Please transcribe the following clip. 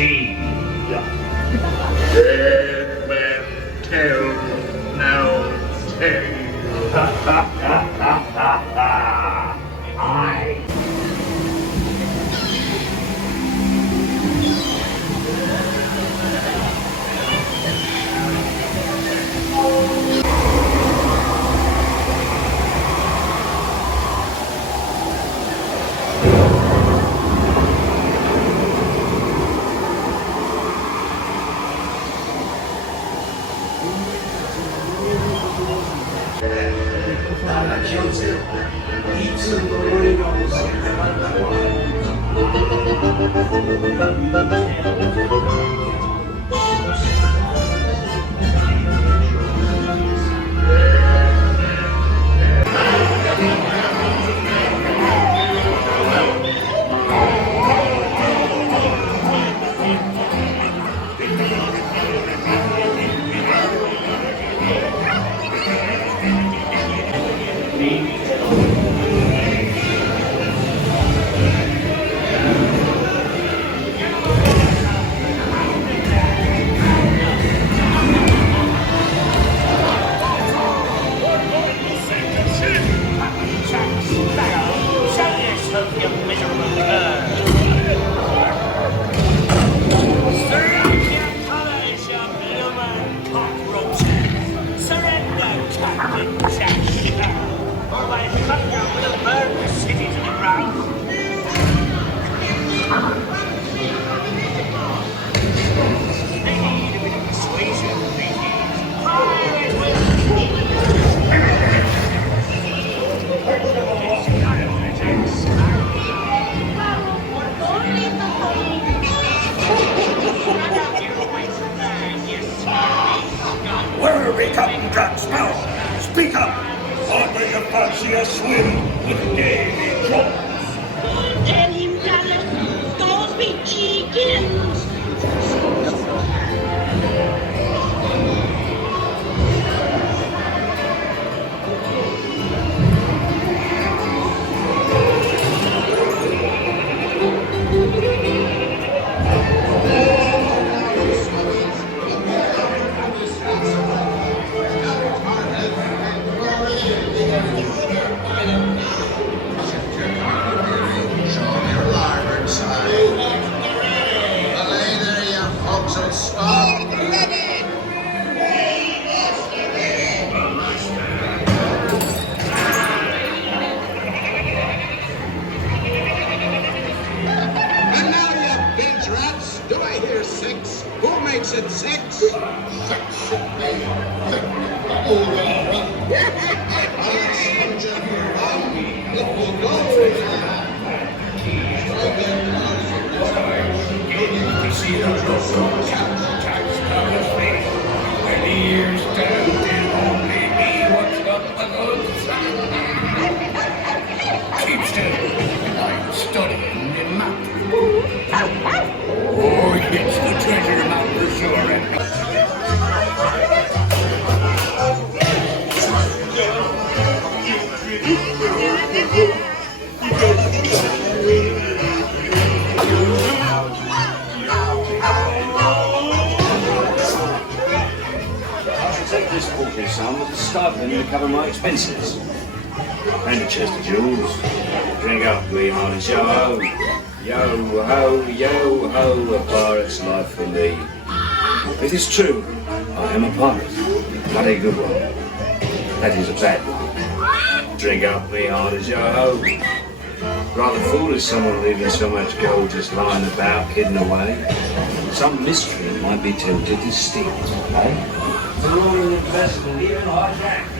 proceed. Dead men tell no tale. I. Captain Jack Sparrow, or my thunder will burn the city to the ground. They need a bit of persuasion, mateys. Pirate will... Captain Jack Sparrow. Only the home. Where are we, Captain Jack Sparrow? Speak up! Or do you fancy a swim with Davy Jones? Tell him, Dallas, those be chickens! Makes it six? Six should be it will go. You see those Captain Jack Sparrow's face, and the ears down and only me what's up the goods. Keep still, I'm studying the map. Oh, it's the treasure map for sure. I shall take this paltry sum as a stipend to cover my expenses. And a chest of jewels. Drink up, me hearty show. Yo ho, yo ho, a pirate's life for me. It is true, I am a pirate, but a good one. That is a bad one. Drink up, me hearty yo ho. Rather foolish someone leaving so much gold just lying about, hidden away. Some mystery might be tempted to steal, eh? The roaring invested, even hijack.